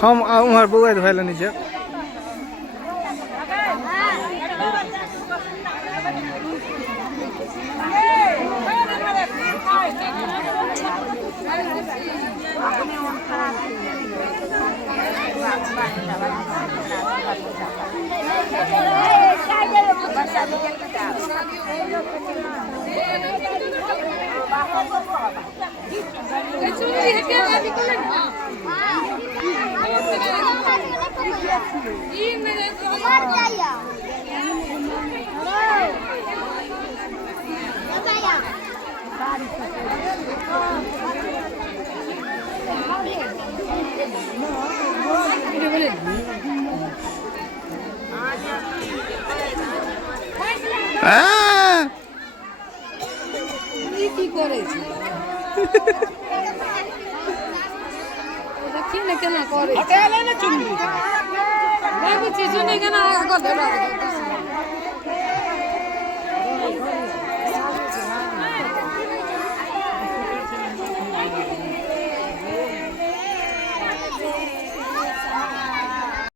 हम उम्र बउआ तो भाई नीचे की करे छी देखिए ना केना करे हटा ले ना चुन्नी देखै छी चुन्नी केना आगा धरा